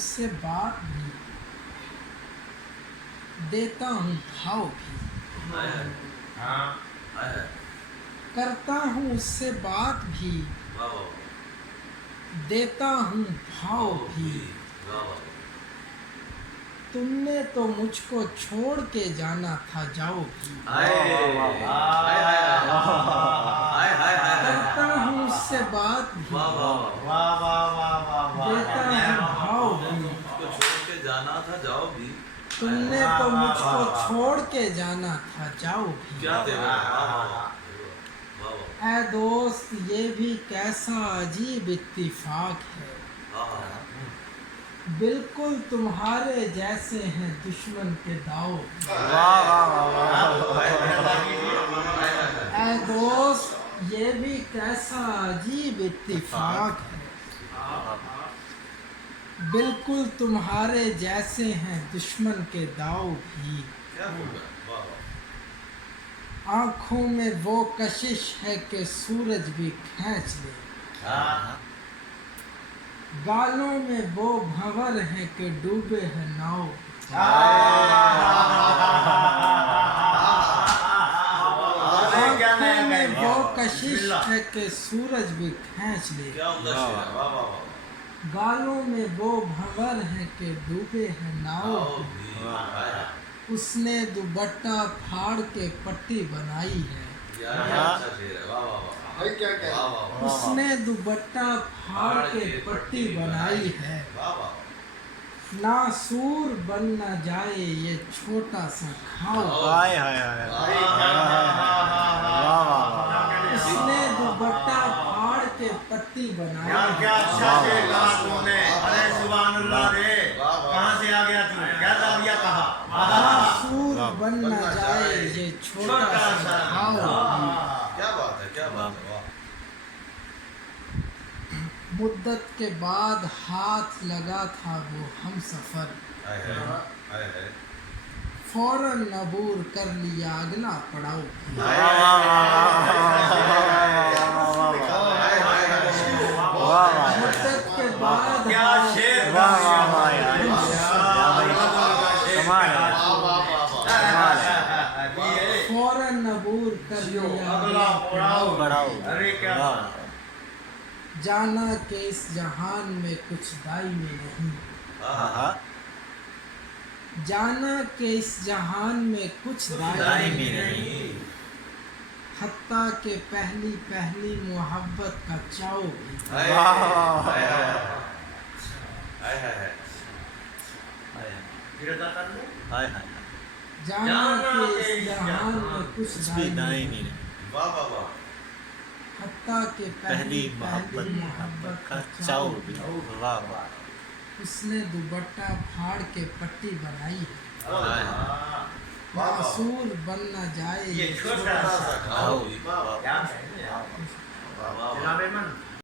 اس سے بات بھی، دیتا ہوں بھاؤ بھی، کرتا ہوں اس سے بات بھی، دیتا ہوں بھاؤ بھی، تم نے تو مجھ کو چھوڑ کے جانا تھا جاؤ بھی، کرتا ہوں اس سے بات بھی، دیتا ہوں بھاؤ بھی، تم نے تو مجھ کو چھوڑ کے جانا تھا جاؤ بھی، اے دوست یہ بھی کیسا عجیب اتفاق ہے، بالکل تمہارے جیسے ہیں دشمن کے داؤ، اے دوست یہ بھی کیسا عجیب اتفاق ہے، بالکل تمہارے جیسے ہیں دشمن کے داؤ بھی، آنکھوں میں وہ کشش ہے کہ سورج بھی کھینچ لے، گالوں میں وہ بھنور ہے کہ ڈوبے ہے ناؤ، آنکھوں میں وہ کشش ہے کہ سورج بھی کھینچ لے، گالوں میں وہ بھنور ہے کہ ڈوبے ہے ناؤ، اس نے دوپٹہ پھاڑ کے پٹی بنائی ہے، اس نے دوپٹہ پھاڑ کے پٹی بنائی ہے، ناسور بن نہ جائے یہ چھوٹا سا کھاؤ، اس نے دوپٹہ پھاڑ کے پٹی بنائی ہے، ناسور بن نہ جائے یہ چھوٹا سا کھاؤ، مدت کے بعد ہاتھ لگا تھا وہ ہم سفر، فوراً عبور کر لیا اگلا پڑاؤ، مدت کے بعد فوراً عبور کر لیا اگلا پڑاؤ، جانا کہ اس جہان میں کچھ دائمی نہیں، جانا کہ اس جہان میں کچھ دائمی نہیں، حتیٰ کہ پہلی پہلی محبت کا چاؤ بھی، جانا کہ اس جہان میں کچھ دائمی نہیں، حتیٰ کہ پہلی محبت کا چاؤ بھی، اس نے دوپٹہ پھاڑ کے پٹی بنائی ہے، معصور بن نہ جائے یہ چھوٹا سا کھاؤ،